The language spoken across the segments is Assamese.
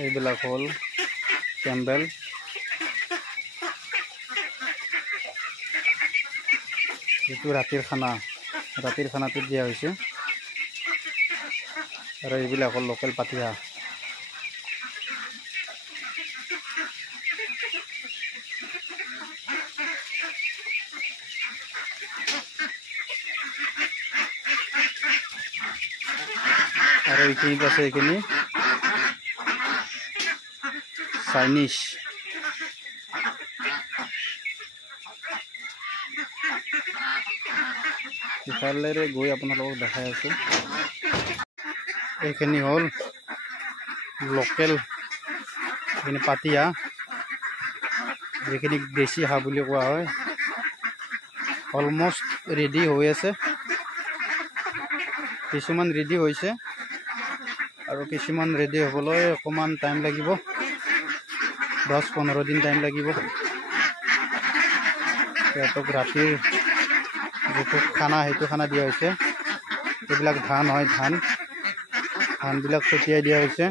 এইবিলাক হ'ল কেম্বেল। এইটো ৰাতিৰ খানাটো দিয়া হৈছে। আৰু এইবিলাক হ'ল লোকেল পাতিহাঁহ। আৰু এইখিনিত আছে এইখিনি চাইনিজ। ইফালেৰে গৈ আপোনালোকক দেখাই আছো। এইখিনি হ'ল লোকেল পাতিহাঁহ, যিখিনি দেশী হাঁহ বুলি কোৱা হয়। অলমষ্ট ৰেডি হৈ আছে। কিছুমান ৰেডি হৈছে আৰু কিছুমান ৰেডি হ'বলৈ অকণমান টাইম লাগিব, 10-15 দিন টাইম লাগিব। সিহঁতক ৰাতিৰ যিটো খানা সেইটো খানা দিয়া হৈছে। এইবিলাক ধান হয়, ধানবিলাক ছটিয়াই দিয়া হৈছে।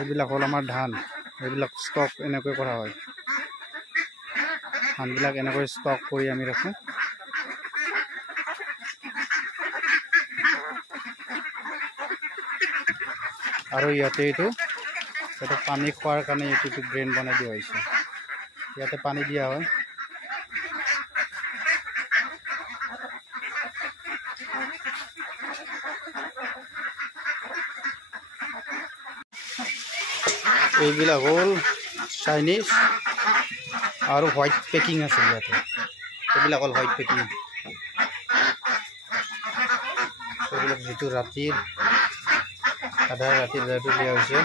এইবিলাক হ'ল আমাৰ ধান। এইবিলাক ষ্টক এনেকৈ কৰা হয়। ধানবিলাক এনেকৈ ষ্টক কৰি আমি ৰাখোঁ। আৰু ইয়াতে এইটো পানী খোৱাৰ কাৰণে এইটো ড্ৰেইন বনাই দিয়া হৈছে। ইয়াতে পানী দিয়া হয়। এইবিলাক হ'ল চাইনিজ আৰু হোৱাইট পেকিং আছে ইয়াতে। এইবিলাক হ'ল হোৱাইট পেকিং। এইবিলাক যিটো ৰাতিৰ আধা ৰাতিৰ যাইটো দিয়া হৈছে।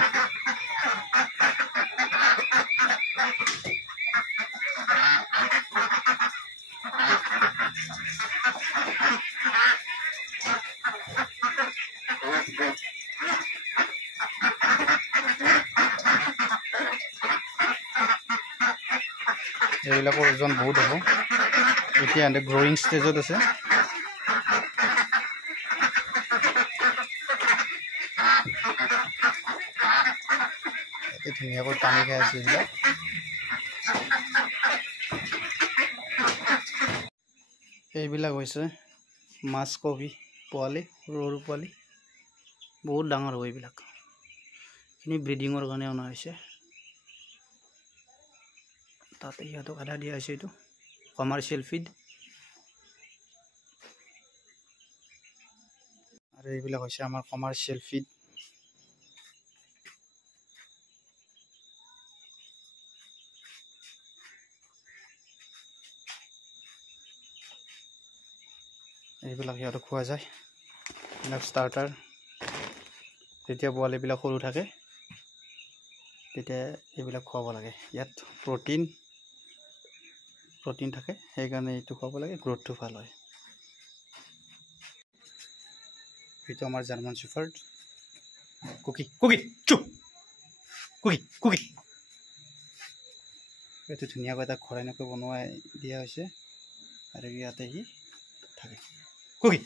এইবিলাকৰ ওজন বহুত হ'ব। এতিয়া গ্ৰ'য়িং ষ্টেজত আছে। ধুনীয়াকৈ পানী খাই আছে এইবিলাক। এইবিলাক হৈছে মাছকবি পোৱালি, সৰু পোৱালি, বহুত ডাঙৰ হ'ব এইবিলাক। এইখিনি ব্ৰিডিঙৰ কাৰণে অনা হৈছে। তাতে সিহঁতক আধা দিয়া হৈছে। এইটো কমাৰ্চিয়েল ফিড। আৰু এইবিলাক হৈছে আমাৰ কমাৰ্চিয়েল ফিড। এইবিলাক সিহঁতক খোৱা যায়। এইবিলাক ষ্টাৰ্টাৰ। যেতিয়া পোৱালিবিলাক সৰু থাকে তেতিয়া এইবিলাক খুৱাব লাগে। ইয়াত প্ৰটিন থাকে, সেইকাৰণে এইটো খুৱাব লাগে, গ্ৰোথটো ভাল হয়। এইটো আমাৰ জাৰ্মান শ্বেফাৰ্ড কুকি। এইটো ধুনীয়াকৈ এটা ঘৰ এনেকৈ বনোৱাই দিয়া হৈছে আৰু ইয়াতে সি থাকে। কুকি